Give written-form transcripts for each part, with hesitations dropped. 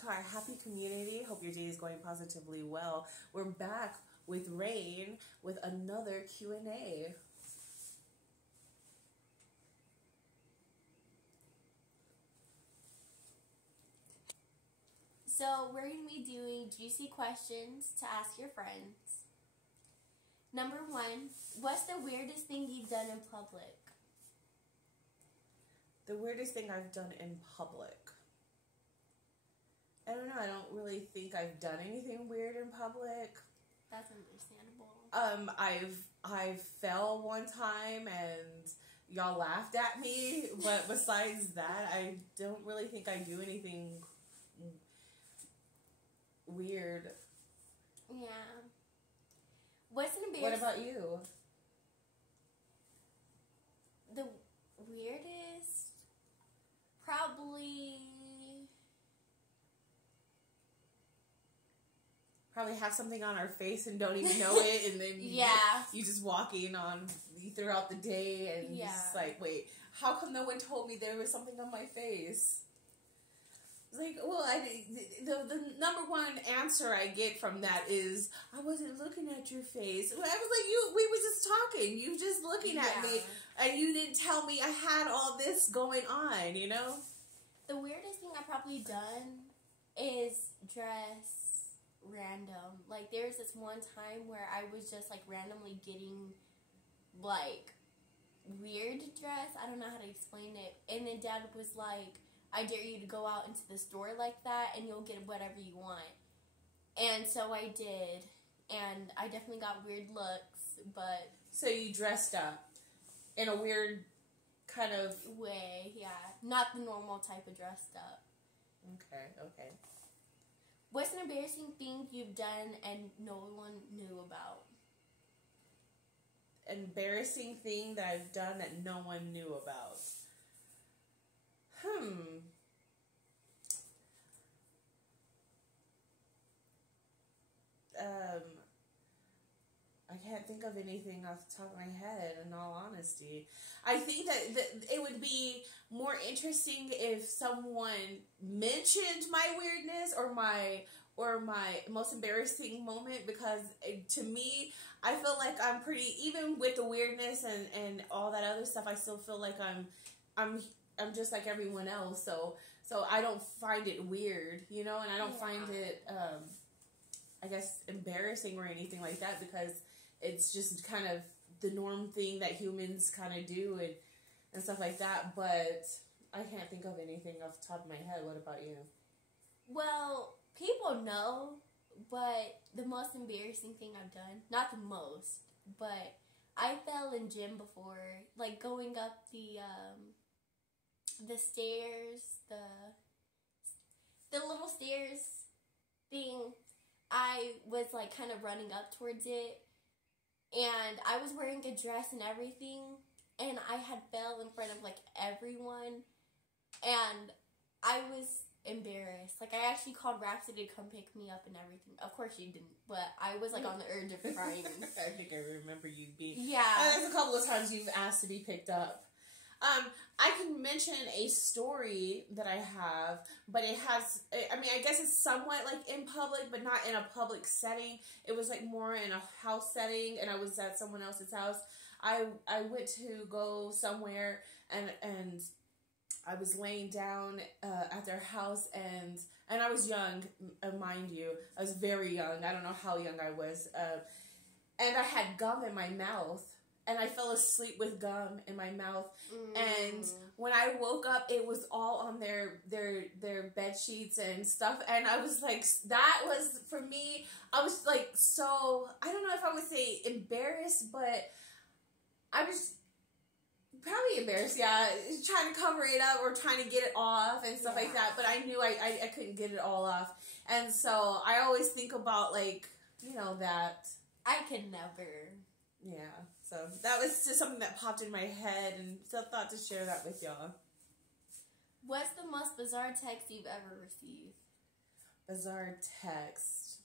to our happy community. Hope your day is going positively well. We're back with Rain with another Q&A. So we're going to be doing juicy questions to ask your friends. Number 1, what's the weirdest thing you've done in public? The weirdest thing I've done in public. I don't know. I don't really think I've done anything weird in public. That's understandable. I fell one time and y'all laughed at me, but besides that, I don't really think I do anything weird. Yeah. What's an embarrassing... What about you? The weirdest? Probably have something on our face and don't even know it, and then you just walking on throughout the day and just like, wait, how come no one told me there was something on my face? Like, well, the number one answer I get from that is, I wasn't looking at your face. I was like, we were just talking. You just looking at me, and you didn't tell me I had all this going on, you know? The weirdest thing I've probably done is dress random. Like, there's this one time where I was just, like, randomly getting, like, weird dress. I don't know how to explain it. And then Dad was like, I dare you to go out into the store like that and you'll get whatever you want. And so I did. And I definitely got weird looks, but... So you dressed up in a weird kind of... way, yeah. Not the normal type of dressed up. Okay. What's an embarrassing thing you've done and no one knew about? Embarrassing thing that I've done that no one knew about. I can't think of anything off the top of my head, in all honesty. I think that it would be more interesting if someone mentioned my weirdness or my most embarrassing moment, because to me, I feel like I'm pretty, even with the weirdness and all that other stuff, I still feel like I'm just like everyone else, so I don't find it weird, you know, and I don't find it, I guess, embarrassing or anything like that, because it's just kind of the norm thing that humans kind of do and stuff like that, but I can't think of anything off the top of my head. What about you? Well, people know, but the most embarrassing thing I've done, not the most, but I fell in gym before, like going up the stairs, the little stairs thing. I was like kind of running up towards it, and I was wearing a dress and everything, and I had fell in front of like everyone, and I was embarrassed. Like, I actually called Rhapsody to come pick me up and everything. Of course she didn't, but I was like on the urge of crying. I think I remember you being... Yeah. There's a couple of times you've asked to be picked up. I can mention a story that I have, but it has, I mean, I guess it's somewhat like in public, but not in a public setting. It was like more in a house setting, and I was at someone else's house. I went to go somewhere, and I was laying down at their house, and I was young, mind you. I was very young. I don't know how young I was. And I had gum in my mouth. And I fell asleep with gum in my mouth. And when I woke up, it was all on their bed sheets and stuff. And I was like, that was, for me, I was like, so, I don't know if I would say embarrassed, but I was probably embarrassed, trying to cover it up or trying to get it off and stuff like that. But I knew I couldn't get it all off. And so I always think about, like, you know, that. I could never. Yeah. So that was just something that popped in my head, and so thought to share that with y'all. What's the most bizarre text you've ever received? Bizarre text.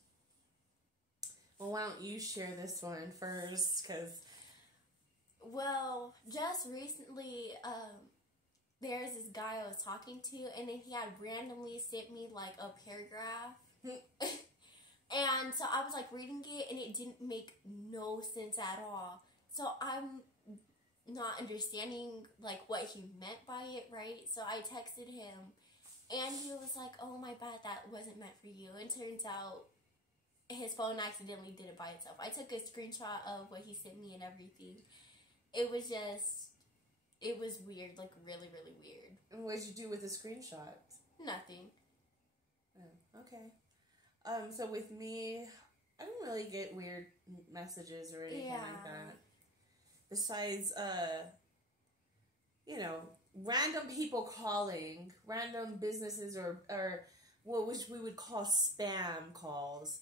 Well, why don't you share this one first? Because... Well, just recently, there's this guy I was talking to, and then he had randomly sent me like a paragraph. And so I was like reading it, and it didn't make no sense at all. So I'm not understanding like what he meant by it, right? So I texted him, and he was like, "Oh my bad, that wasn't meant for you." And turns out his phone accidentally did it by itself. I took a screenshot of what he sent me and everything. It was weird, like really, really weird. And what did you do with the screenshot? Nothing. Oh, okay. So with me, I don't really get weird messages or anything like that. Besides, random people calling, random businesses or which we would call spam calls.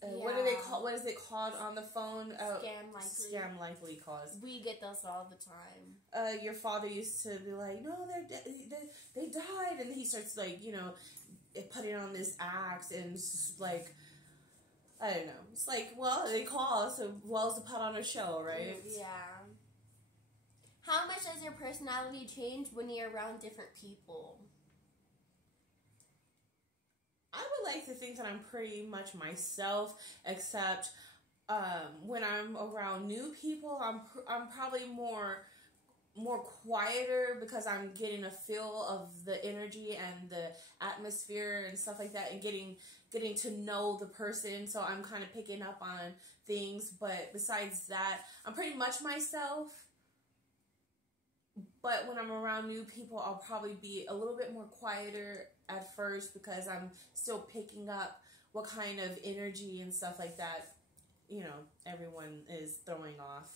What do they call? What is it called on the phone? Scam likely calls. We get those all the time. Your father used to be like, "No, they died," and he starts like putting on this act, and it's like, I don't know. It's like, well, they call, so well to put on a show, right? Yeah. How much does your personality change when you're around different people? I would like to think that I'm pretty much myself, except when I'm around new people, I'm probably more quieter because I'm getting a feel of the energy and the atmosphere and stuff like that, and getting to know the person, so I'm kind of picking up on things. But besides that, I'm pretty much myself. But when I'm around new people, I'll probably be a little bit more quieter at first because I'm still picking up what kind of energy and stuff like that, everyone is throwing off.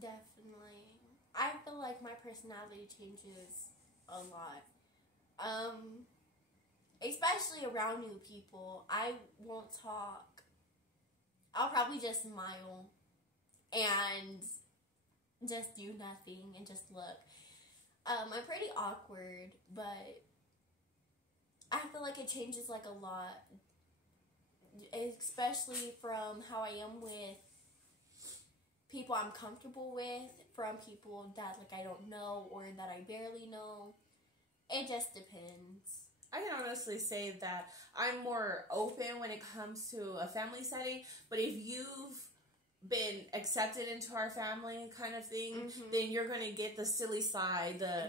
Definitely. I feel like my personality changes a lot. Especially around new people. I won't talk. I'll probably just smile and just do nothing and just look. I'm pretty awkward, but I feel like it changes like a lot, especially from how I am with people I'm comfortable with, from people that I don't know or that I barely know. It just depends. I can honestly say that I'm more open when it comes to a family setting, but if you've been accepted into our family kind of thing, then you're going to get the silly side, the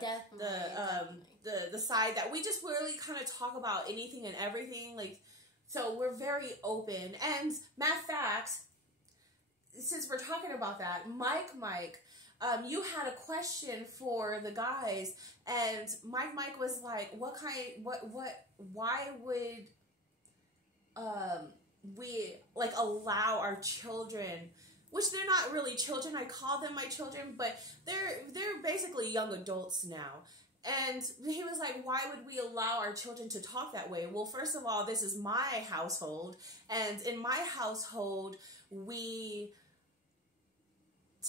side that we just really kind of talk about anything and everything. So we're very open. And matter of fact, since we're talking about that, Mike, you had a question for the guys, and Mike was like, why would we allow our children, which they're not really children, I call them my children, but they're basically young adults now. And he was like, why would we allow our children to talk that way? Well, first of all, this is my household, and in my household, we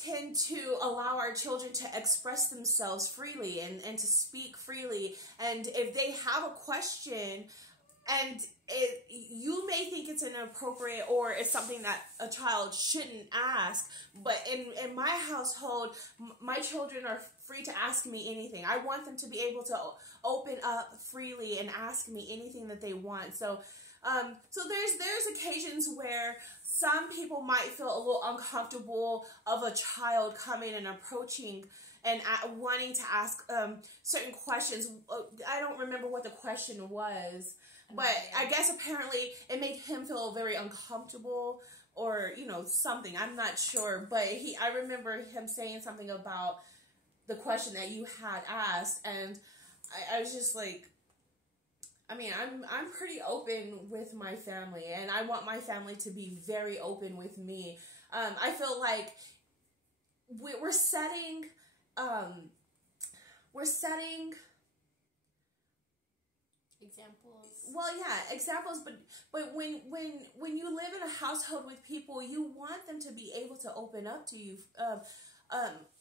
tend to allow our children to express themselves freely and to speak freely. And if they have a question, and you may think it's inappropriate or it's something that a child shouldn't ask, but in my household, my children are free to ask me anything. I want them to be able to open up freely and ask me anything that they want. So there's occasions where some people might feel a little uncomfortable of a child coming and approaching and wanting to ask certain questions. I don't remember what the question was, but I guess apparently it made him feel very uncomfortable, or something. I'm not sure, but I remember him saying something about the question that you had asked, and I was just like, I mean, I'm pretty open with my family, and I want my family to be very open with me. I feel like we're setting examples. Well, yeah, examples, but when you live in a household with people, you want them to be able to open up to you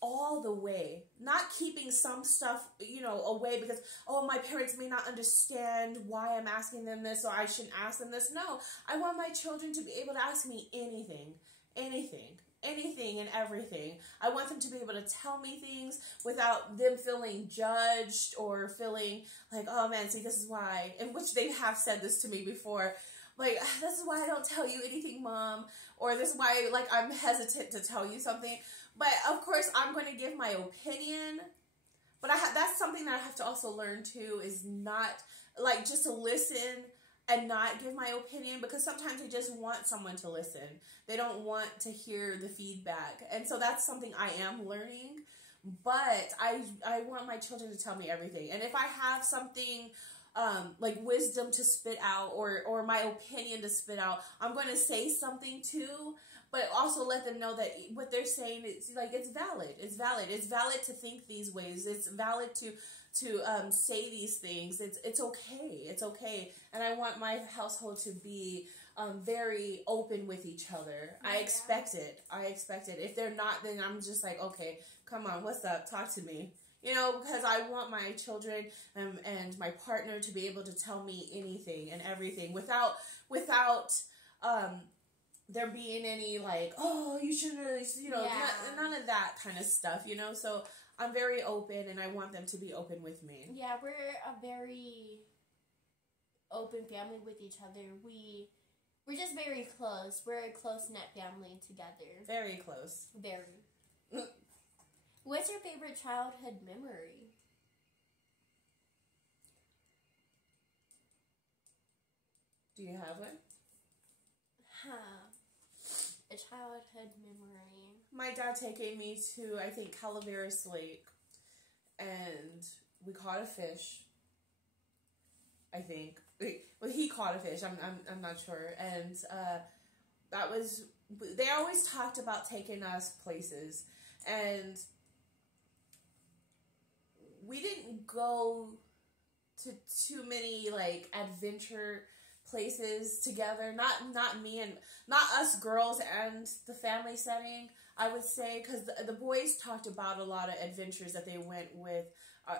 all the way, not keeping some stuff, away because, my parents may not understand why I'm asking them this, or I shouldn't ask them this. No, I want my children to be able to ask me anything. anything and everything. I want them to be able to tell me things without them feeling judged or feeling like, oh man, see, this is why, and which they have said this to me before. Like, this is why I don't tell you anything, Mom, or this is why, like, I'm hesitant to tell you something. But of course, I'm going to give my opinion. But that's something that I have to also learn too, is not, like, just to listen and not give my opinion, because sometimes they just want someone to listen. They don't want to hear the feedback. And so that's something I am learning. But I want my children to tell me everything. And if I have something like wisdom to spit out, or my opinion to spit out, I'm going to say something too, but also let them know that what they're saying is, like, it's valid. It's valid. It's valid to think these ways. It's valid to say these things. It's okay. It's okay. And I want my household to be very open with each other. I expect it. If they're not, then I'm just like, okay, come on, what's up? Talk to me. You know, because I want my children and my partner to be able to tell me anything and everything without there being any, like, oh, you shouldn't really, you know, none of that kind of stuff, you know. So I'm very open, and I want them to be open with me. Yeah, we're a very open family with each other. We're just very close. We're a close-knit family together. Very close. Very. What's your favorite childhood memory? Do you have one? A childhood memory. My dad taking me to, I think, Calaveras Lake, and we caught a fish. I think. Well, he caught a fish. I'm not sure. And that was. They always talked about taking us places, and we didn't go to too many, like, adventure places together. Not me and not us girls and the family setting, I would say, because the boys talked about a lot of adventures that they went with,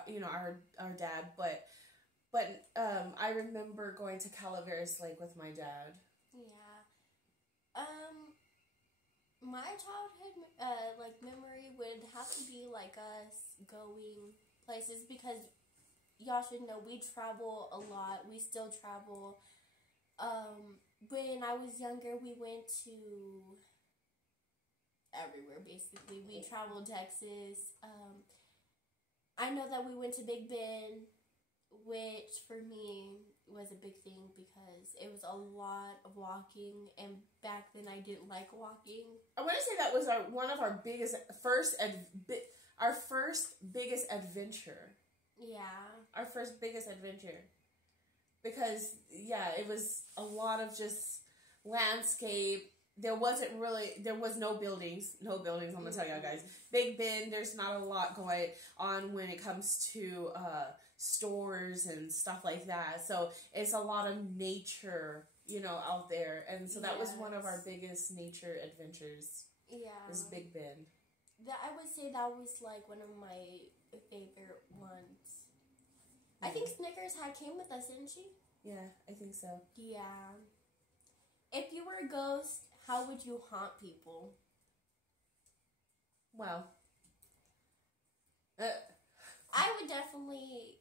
you know, our dad. But I remember going to Calaveras Lake with my dad. Yeah. My childhood like memory would have to be like us going places, because y'all should know we travel a lot. We still travel. When I was younger, we went to everywhere, basically. We traveled Texas. I know that we went to Big Bend, which for me was a big thing because it was a lot of walking, and back then I didn't like walking. I want to say that was one of our first biggest adventure. Yeah. Our first biggest adventure. Because, yeah, it was a lot of just landscape. There was no buildings. I'm going to tell y'all guys. Big Bend, there's not a lot going on when it comes to stores and stuff like that. So it's a lot of nature, you know, out there. And so that was one of our biggest nature adventures. Yeah. Was Big Bend. I would say that was, like, one of my favorite ones. I think Snickers came with us, didn't she? Yeah, I think so. Yeah. If you were a ghost, how would you haunt people? Well, I would definitely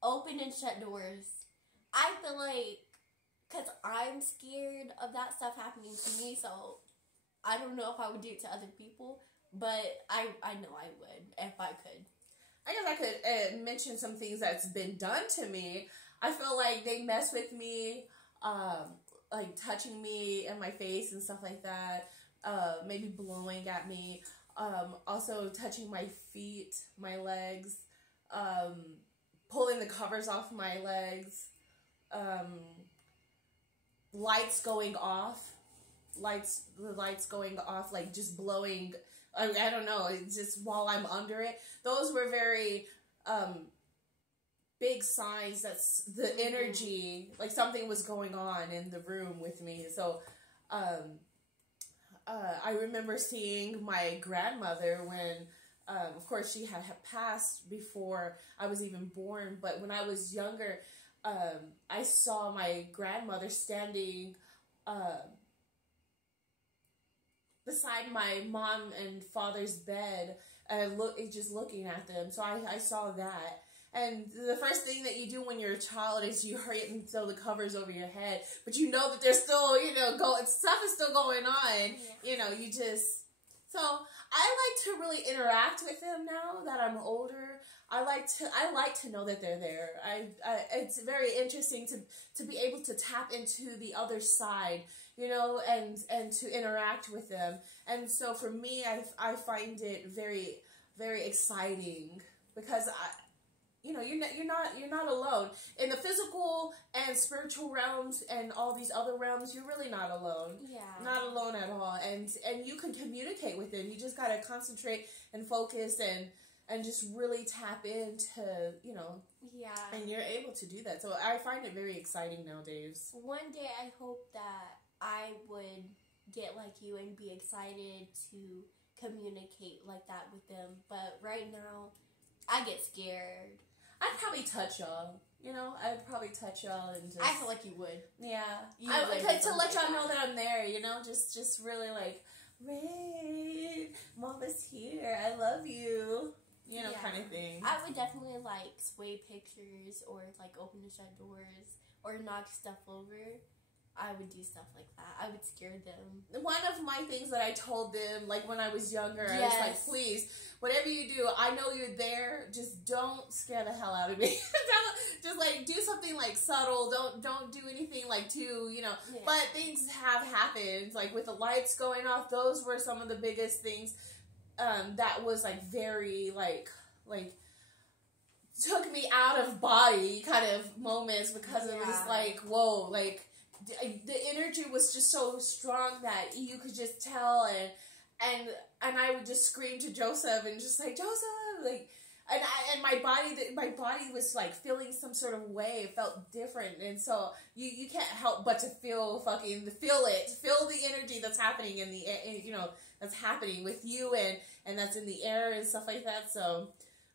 open and shut doors. I feel like, because I'm scared of that stuff happening to me, so I don't know if I would do it to other people, but I know I would if I could. I guess I could mention some things that's been done to me. I feel like they mess with me, like touching me in my face and stuff like that. Maybe blowing at me. Also touching my feet, my legs. Pulling the covers off my legs. Lights going off. The lights going off, like just blowing. I don't know, it's just while I'm under it. Those were very big signs that the energy, like something was going on in the room with me. So I remember seeing my grandmother when, of course, she had passed before I was even born. But when I was younger, I saw my grandmother standing beside my mom and father's bed, just looking at them. So I saw that. And the first thing that you do when you're a child is you hurry up and throw the covers over your head. But you know that there's still, stuff is still going on. Yeah. You just... So I like to really interact with them now that I'm older. I like to know that they're there. It's very interesting to be able to tap into the other side, and to interact with them. And so for me, I find it very, very exciting because you're not alone in the physical and spiritual realms and all these other realms. You're really not alone. Yeah, not alone at all. And you can communicate with them. You just gotta concentrate and focus and just really tap into Yeah, and you're able to do that. So I find it very exciting nowadays. One day I hope that I would get like you and be excited to communicate like that with them. But right now, I get scared. I'd probably touch y'all. I'd probably touch y'all and just... I feel like you would. Yeah. To let y'all know that I'm there, just really like, Rain, Mama's here. I love you. Kind of thing. I would definitely like sway pictures or like open and shut doors or knock stuff over. I would do stuff like that. I would scare them. One of my things that I told them, like when I was younger, I was like, please, whatever you do, I know you're there. Just don't scare the hell out of me. Just like do something like subtle. Don't do anything like too, Yeah. But things have happened. Like with the lights going off, those were some of the biggest things. That was like very like took me out of body kind of moments because it was like, whoa, like. The energy was just so strong that you could just tell, and I would just scream to Joseph and just like, Joseph, like, and my body was like feeling some sort of way. It felt different, and so you can't help but to feel the energy that's happening in the that's happening with you and that's in the air and stuff like that. So,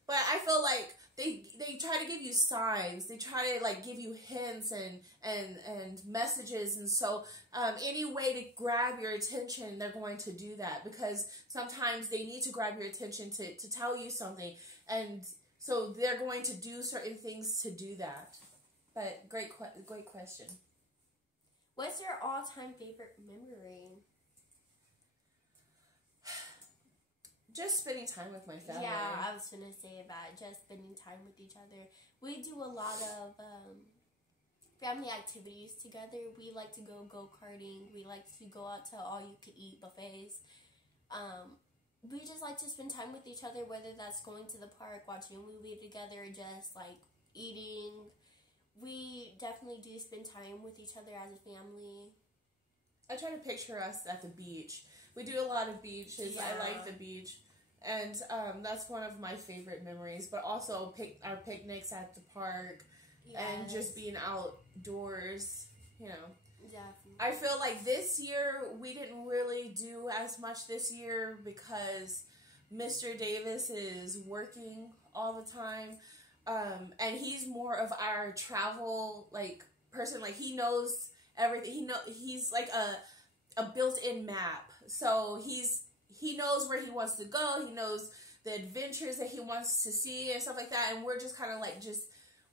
but I feel like. They try to give you signs. They try to like give you hints and messages, and so any way to grab your attention, they're going to do that because sometimes they need to grab your attention to tell you something, and so they're going to do certain things to do that. But great question. What's your all-time favorite memory? Just spending time with my family. Yeah, I was gonna say that. Just spending time with each other. We do a lot of family activities together. We like to go go-karting. We like to go out to all-you-can-eat buffets. We just like to spend time with each other, whether that's going to the park, watching a movie together, just like eating. We definitely do spend time with each other as a family. I try to picture us at the beach. We do a lot of beaches. Yeah. I like the beach. And that's one of my favorite memories. But also our picnics at the park and just being outdoors, Definitely. I feel like this year we didn't really do as much this year because Mr. Davis is working all the time. And he's more of our travel person. Like he knows everything. He's like a built-in map. So he knows where he wants to go. He knows the adventures that he wants to see and stuff like that. And we're just kind of like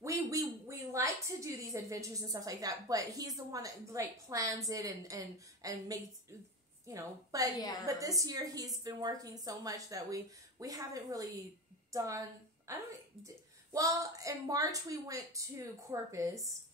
we like to do these adventures and stuff like that. But he's the one that like plans it and makes But this year he's been working so much that we haven't really done. Well, in March we went to Corpus.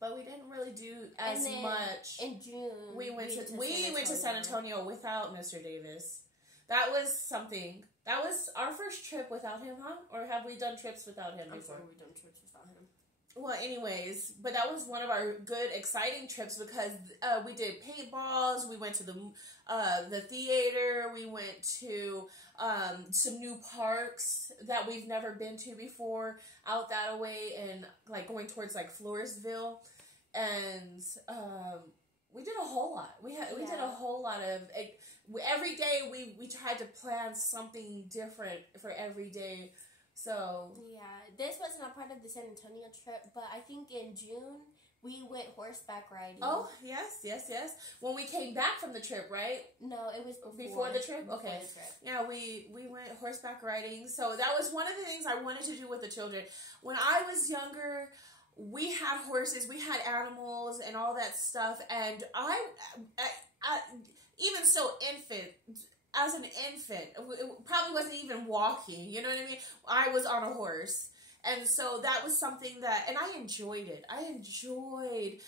But we didn't really do as much. In June, we went to San Antonio without Mr. Davis. That was something. That was our first trip without him, huh? Or have we done trips without him before? We've done trips without him. Well, anyways, but that was one of our good, exciting trips because we did paintballs. We went to the theater. We went to some new parks that we've never been to before out that way, and like going towards like Floresville, and we did a whole lot. We did a whole lot of every day. We tried to plan something different for every day So yeah, this wasn't a part of the San Antonio trip, but I think in June we went horseback riding. Oh, yes. When we came back from the trip, right? No, it was Before the trip? Before Okay. the trip. Yeah, we went horseback riding. So that was one of the things I wanted to do with the children. When I was younger, we had horses, we had animals and all that stuff. And I even still as an infant, it probably wasn't even walking. You know what I mean? I was on a horse. And so that was something that, and I enjoyed it. I enjoyed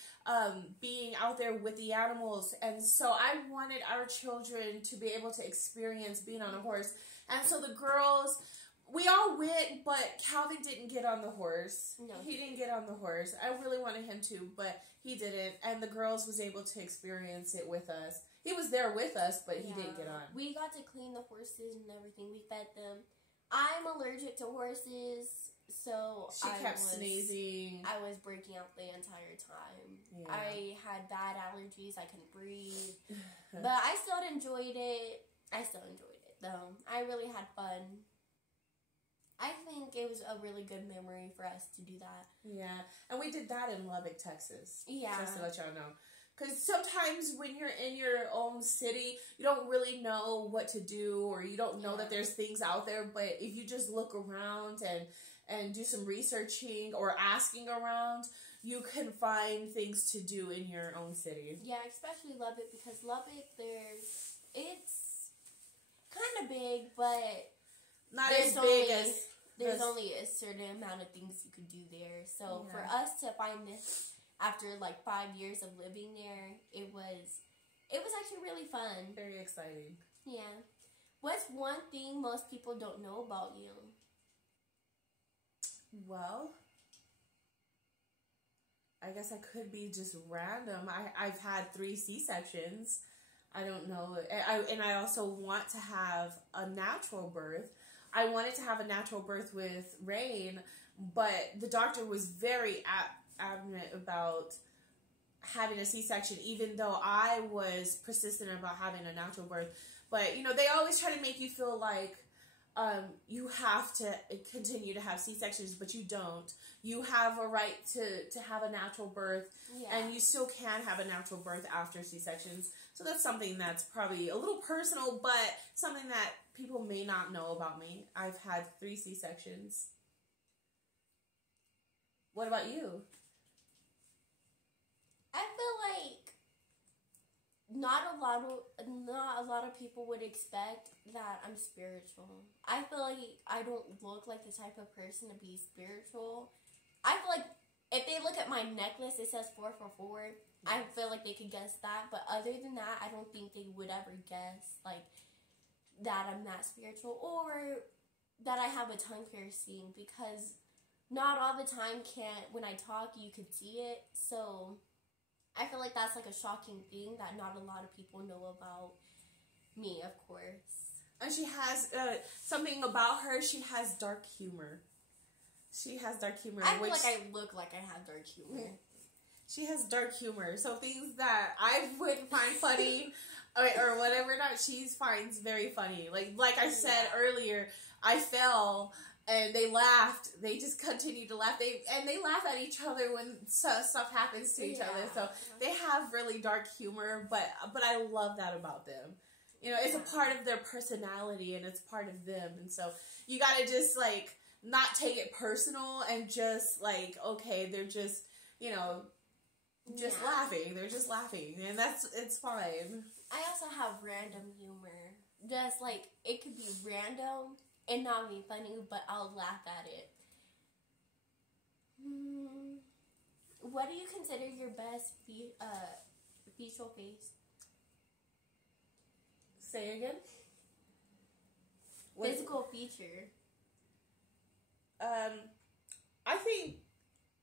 being out there with the animals. And so I wanted our children to be able to experience being on a horse. And so the girls, we all went, but Calvin didn't get on the horse. No. He didn't get on the horse. I really wanted him to, but he didn't. And the girls was able to experience it with us. He was there with us, but he didn't get on. We got to clean the horses and everything. We fed them. I'm allergic to horses. So she kept sneezing. I was breaking out the entire time. Yeah. I had bad allergies. I couldn't breathe. But I still enjoyed it. Though. I really had fun. I think it was a really good memory for us to do that. Yeah. And we did that in Lubbock, Texas. Yeah. Just to let y'all know. Because sometimes when you're in your own city, you don't really know what to do, or you don't know that there's things out there. But if you just look around and do some researching or asking around, you can find things to do in your own city. Yeah, especially Lubbock, because Lubbock, it's kind of big, but not as big as... There's only a certain amount of things you could do there. So for us to find this after like 5 years of living there, it was actually really fun. Very exciting. Yeah. What's one thing most people don't know about you? Well, I guess I could be just random. I've had 3 C-sections. I don't know. And I also want to have a natural birth. I wanted to have a natural birth with Rain, but the doctor was very adamant about having a C-section, even though I was persistent about having a natural birth. But, you know, they always try to make you feel like you have to continue to have C-sections, but you don't. You have a right to have a natural birth, and you still can have a natural birth after C-sections. So that's something that's probably a little personal, but something that people may not know about me. I've had 3 C-sections. What about you? I feel like not a lot of people would expect that I'm spiritual. I feel like I don't look like the type of person to be spiritual. I feel like if they look at my necklace, it says 444. I feel like they could guess that, but other than that, I don't think they would ever guess like that I'm that spiritual or that I have a tongue piercing, because not all the time when I talk you could see it. So I feel like that's like a shocking thing that not a lot of people know about me, of course. And she has something about her. She has dark humor. She has dark humor. I feel like I look like I have dark humor. She has dark humor. So things that I would find funny or whatever not, she finds very funny. Like I said earlier, I fell and they laughed. They just continued to laugh. They laugh at each other when stuff happens to each other. So they have really dark humor, but I love that about them. You know, it's a part of their personality and it's part of them. And so you gotta just like not take it personal and just like, okay, they're just, you know, just laughing. They're just laughing, and it's fine. I also have random humor. Just like it could be random and not be funny, but I'll laugh at it. What do you consider your best facial face? Say again. Physical feature. I think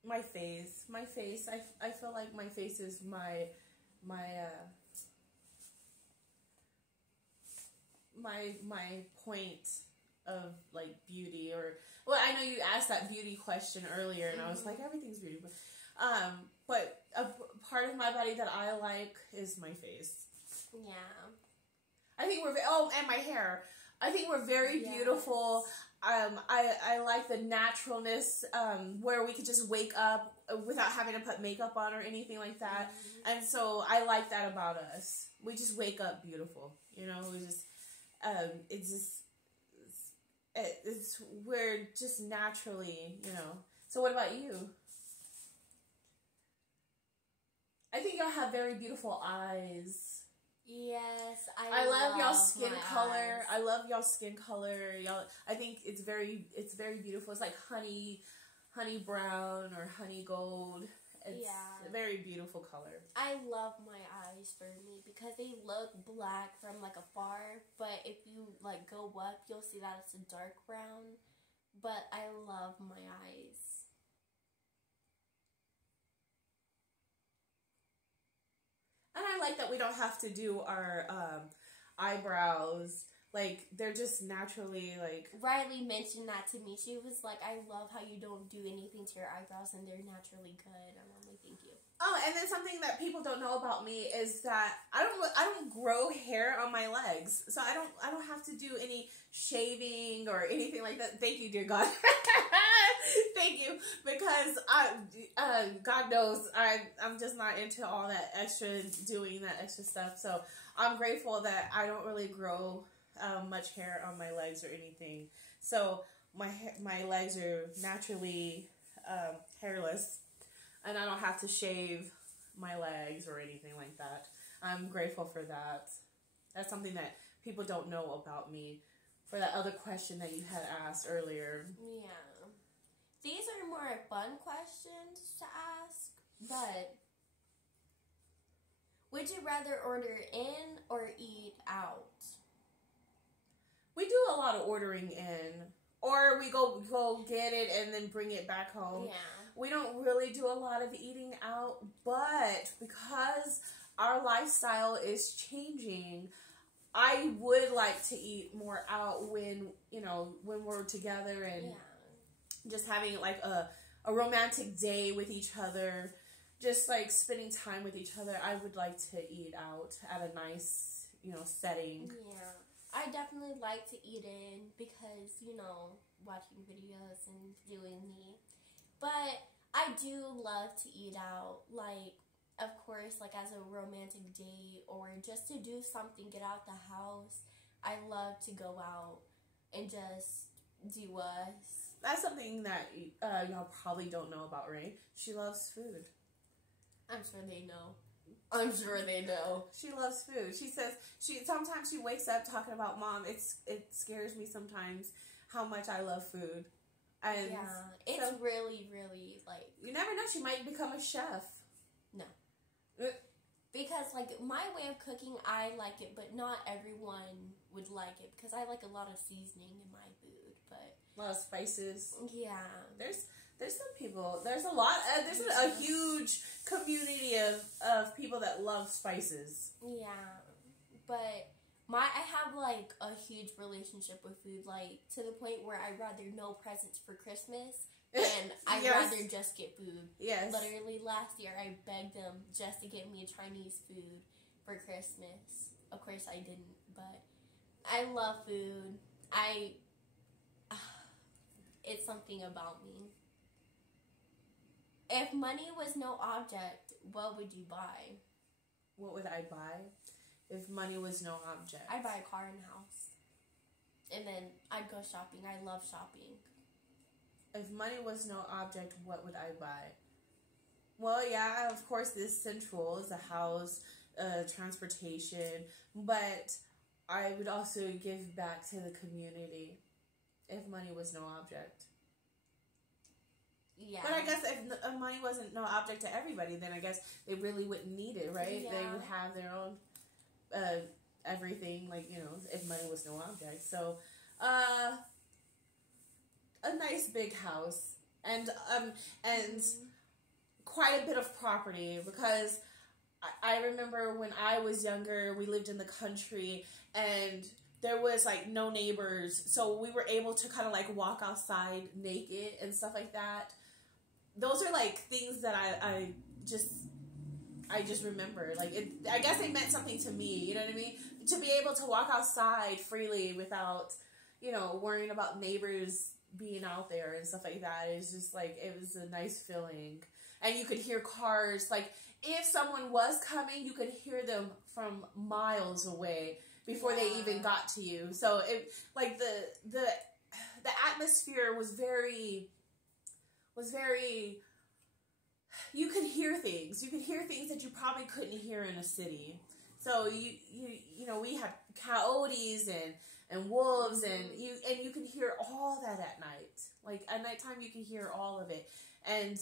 my face. I feel like my face is my point of like beauty, or well, I know you asked that beauty question earlier, and I was like, everything's beautiful. But a part of my body that I like is my face. Yeah. I think and my hair. I think we're very beautiful. I like the naturalness, where we could just wake up without having to put makeup on or anything like that. And so I like that about us. We just wake up beautiful, you know. We just, we're just naturally, you know. So what about you? I think y'all have very beautiful eyes. Yes, I love y'all's skin my color. eyes. I love y'all's skin color. Y'all, I think it's very beautiful. It's like honey brown or honey gold. It's a very beautiful color. I love my eyes for me because they look black from like afar, but if you like go up, you'll see that it's a dark brown. But I love my eyes. And I like that we don't have to do our eyebrows. Like, they're just naturally, like... Riley mentioned that to me. She was like, I love how you don't do anything to your eyebrows and they're naturally good. And I'm like, thank you. Oh, and then something that people don't know about me is that I don't grow hair on my legs. So I don't have to do any shaving or anything like that. Thank you, dear God. Thank you. Because God knows I'm just not into all that doing that extra stuff. So I'm grateful that I don't really grow much hair on my legs or anything. So my legs are naturally hairless, and I don't have to shave my legs or anything like that. I'm grateful for that. That's something that people don't know about me. For that other question that you had asked earlier. Yeah. These are more fun questions to ask, but would you rather order in or eat out? We do a lot of ordering in, or we go get it and then bring it back home. Yeah. We don't really do a lot of eating out, but because our lifestyle is changing, I would like to eat more out when we're together and just having like a romantic day with each other, just like spending time with each other. I would like to eat out at a nice, setting. Yeah. I definitely like to eat in because, watching videos and doing me. But I do love to eat out, like, of course, like as a romantic date or just to do something, get out the house. I love to go out and just do us. That's something that y'all probably don't know about Ray. She loves food. I'm sure they know. I'm sure they know. She loves food. She says sometimes she wakes up talking about Mom. It scares me sometimes how much I love food. And it's really, really like, you never know. She might become a chef. No, because like my way of cooking, I like it, but not everyone would like it because I like a lot of seasoning in my food, but a lot of spices. Yeah, there's some people. There's a lot. There's a huge community of people that love spices. Yeah, but I have like a huge relationship with food, like to the point where I'd rather no presents for Christmas and I'd rather just get food. Yes. Literally last year I begged them just to get me a Chinese food for Christmas. Of course I didn't, but I love food. It's something about me. If money was no object, what would you buy? What would I buy? If money was no object, I'd buy a car and a house. And then I'd go shopping. I love shopping. If money was no object, what would I buy? Well, yeah, of course, the essential is a house, transportation, but I would also give back to the community if money was no object. Yeah. But I guess if money wasn't no object to everybody, then I guess they really wouldn't need it, right? Yeah. They would have their own everything, like, if money was no object. So, a nice big house and quite a bit of property, because I remember when I was younger, we lived in the country and there was like no neighbors, so we were able to kind of like walk outside naked and stuff like that. Those are like things that I just remember. Like, I guess it meant something to me, you know what I mean? To be able to walk outside freely without, worrying about neighbors being out there and stuff like that. It's just like, it was a nice feeling. And you could hear cars, like, if someone was coming, you could hear them from miles away before they even got to you. So it, like, the atmosphere was very, you could hear things. You could hear things that you probably couldn't hear in a city. So we had coyotes and wolves, and you can hear all that at night. Like, at nighttime, you can hear all of it. And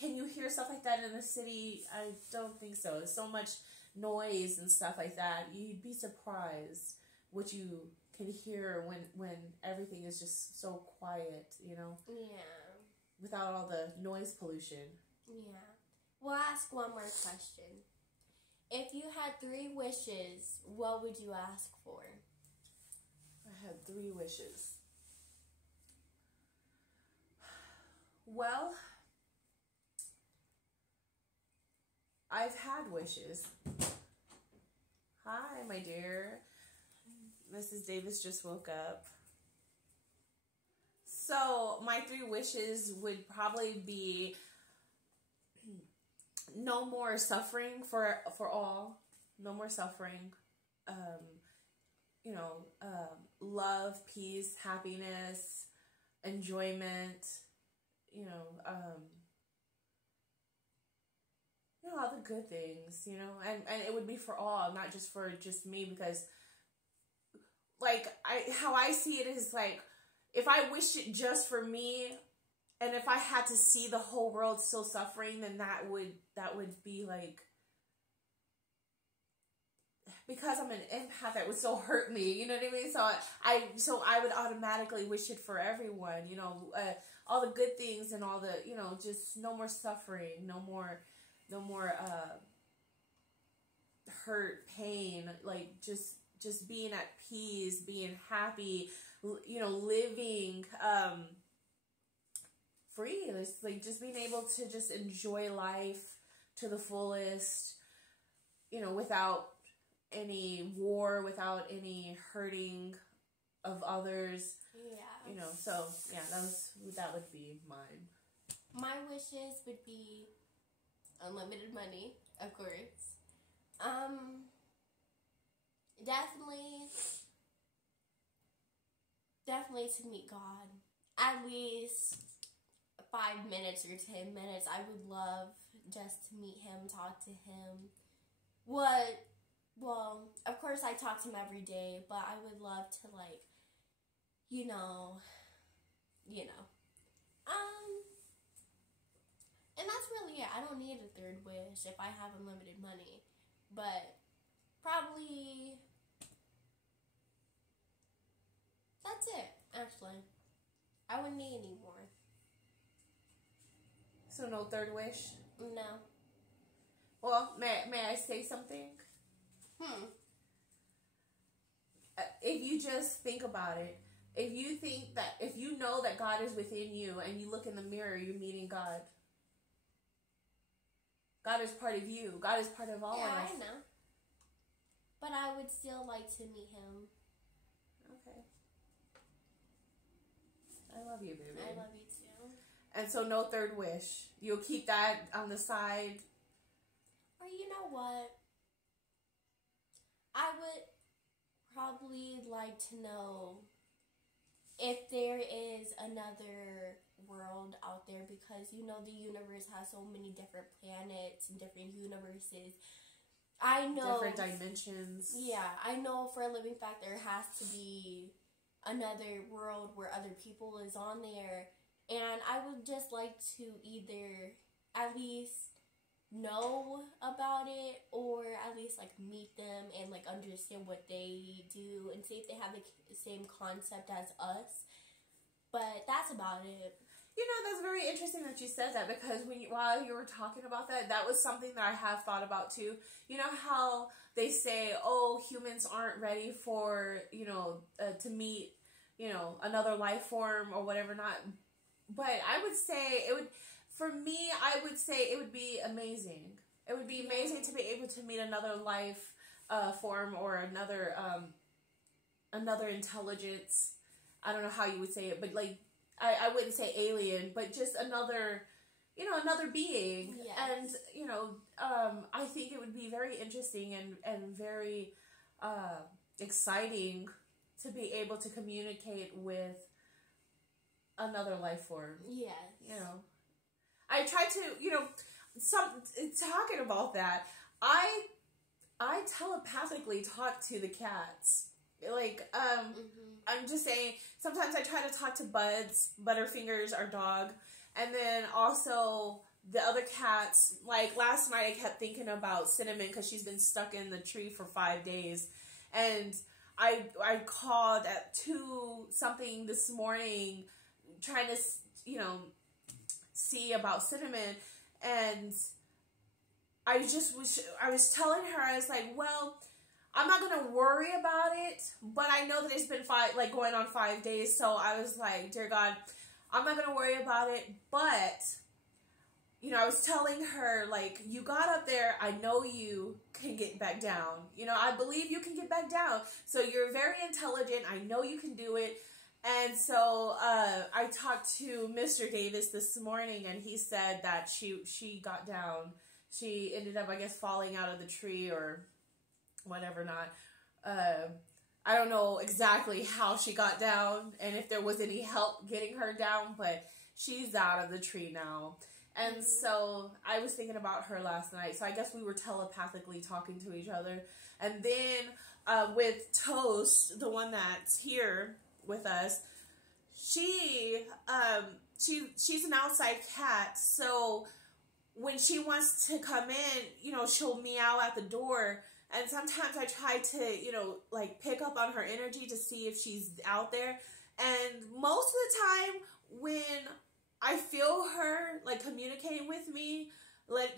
can you hear stuff like that in the city? I don't think so. There's so much noise and stuff like that. You'd be surprised what you can hear when everything is just so quiet, Yeah. Without all the noise pollution. Yeah. We'll ask one more question. If you had 3 wishes, what would you ask for? I had 3 wishes. Well, I've had wishes. Hi, my dear. Mrs. Davis just woke up. So, my 3 wishes would probably be no more suffering for all. No more suffering. Love, peace, happiness, enjoyment, all the good things, and it would be for all, not just for just me, because, like, how I see it is, like, if I wished it just for me, and if I had to see the whole world still suffering, then that would be, like, because I'm an empath, that would still hurt me, you know what I mean? So I would automatically wish it for everyone, all the good things and all the, just no more suffering, no more hurt, pain, like, just being at peace, being happy, living free. It's like just being able to just enjoy life to the fullest, without any war, without any hurting of others. Yeah. So yeah, that would be mine. My wishes would be unlimited money, of course. Definitely to meet God. At least 5 minutes or 10 minutes. I would love just to meet him, talk to him. Well, of course I talk to him every day, but I would love to, like, and that's really it. I don't need a 3rd wish if I have unlimited money. But probably that's it, actually. I wouldn't need any more. So no 3rd wish? No. Well, may I say something? If you just think about it, if you know that God is within you and you look in the mirror, you're meeting God. God is part of you. God is part of all of us. Yeah, I know. But I would still like to meet him. Okay. I love you, baby. I love you too. And so no 3rd wish. You'll keep that on the side. Or you know what? I would probably like to know if there is another world out there, because the universe has so many different planets and different universes. I know different dimensions. Yeah, I know for a living fact there has to be another world where other people is on there, and I would just like to either at least know about it, or at least like meet them and like understand what they do and see if they have the same concept as us. But that's about it. That's very interesting that you said that, because while you were talking about that was something that I have thought about too. You know how they say, oh, humans aren't ready for, to meet, another life form or whatever not. But I would say I would say it would be amazing. It would be amazing to be able to meet another life form or another intelligence. I don't know how you would say it, but like, I wouldn't say alien, but just another, another being. Yes. And, I think it would be very interesting and very exciting to be able to communicate with another life form. Yes. I try to, talking about that, I telepathically talk to the cats. Like, I'm just saying, sometimes I try to talk to Buds, Butterfingers, our dog, and then also the other cats. Like, last night I kept thinking about Cinnamon because she's been stuck in the tree for 5 days, and I called at 2-something this morning trying to, see about Cinnamon, and I was telling her, I was like, well, I'm not going to worry about it, but I know that it's been going on 5 days, so I was like, dear God, I'm not going to worry about it, but, I was telling her, like, you got up there, I know you can get back down, I believe you can get back down, so you're very intelligent, I know you can do it, and so, I talked to Mr. Davis this morning, and he said that she got down. She ended up, I guess, falling out of the tree or whatever not. I don't know exactly how she got down and if there was any help getting her down, but she's out of the tree now. And so I was thinking about her last night. So I guess we were telepathically talking to each other. And then with Toast, the one that's here with us, she's an outside cat. So when she wants to come in, she'll meow at the door. And sometimes I try to, pick up on her energy to see if she's out there. And most of the time when I feel her, communicating with me,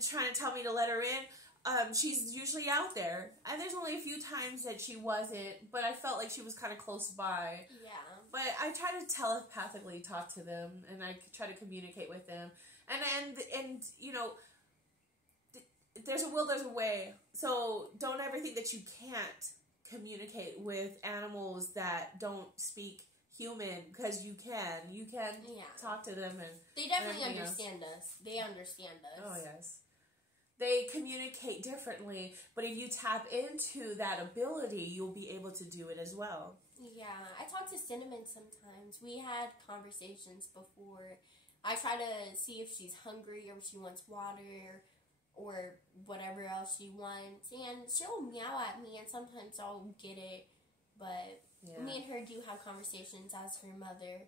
trying to tell me to let her in, she's usually out there. And there's only a few times that she wasn't, but I felt like she was kind of close by. Yeah. But I try to telepathically talk to them, and I try to communicate with them. And there's a will, there's a way. So don't ever think that you can't communicate with animals that don't speak human, because you can. You can talk to them. And they definitely understand us. They understand us. Oh, yes. They communicate differently, but if you tap into that ability, you'll be able to do it as well. Yeah, I talk to Cinnamon sometimes. We had conversations before. I try to see if she's hungry or if she wants water or whatever else she wants. And she'll meow at me, and sometimes I'll get it. But me and her do have conversations as her mother.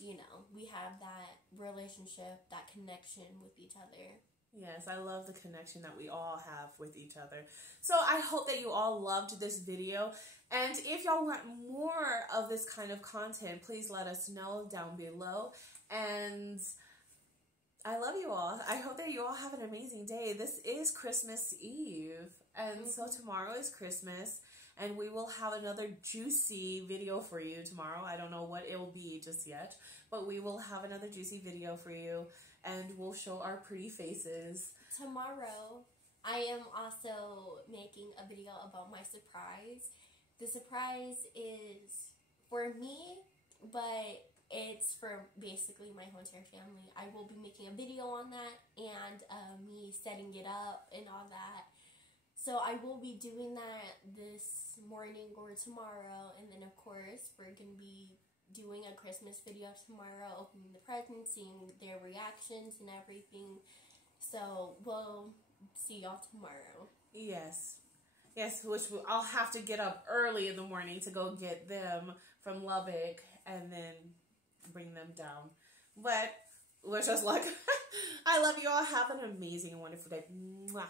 We have that relationship, that connection with each other. Yes, I love the connection that we all have with each other. So I hope that you all loved this video. And if y'all want more of this kind of content, please let us know down below. And I love you all. I hope that you all have an amazing day. This is Christmas Eve. And so tomorrow is Christmas. And we will have another juicy video for you tomorrow. I don't know what it will be just yet. But we will have another juicy video for you. And we'll show our pretty faces. Tomorrow, I am also making a video about my surprise. The surprise is for me, but it's for basically my whole entire family. I will be making a video on that and me setting it up and all that. So I will be doing that this morning or tomorrow. And then, of course, we're going to be doing a Christmas video tomorrow, opening the presents, seeing their reactions and everything. So we'll see y'all tomorrow. Yes, which I'll have to get up early in the morning to go get them from Lubbock and then bring them down. But wish us luck. I love you all. Have an amazing and wonderful day. Mwah.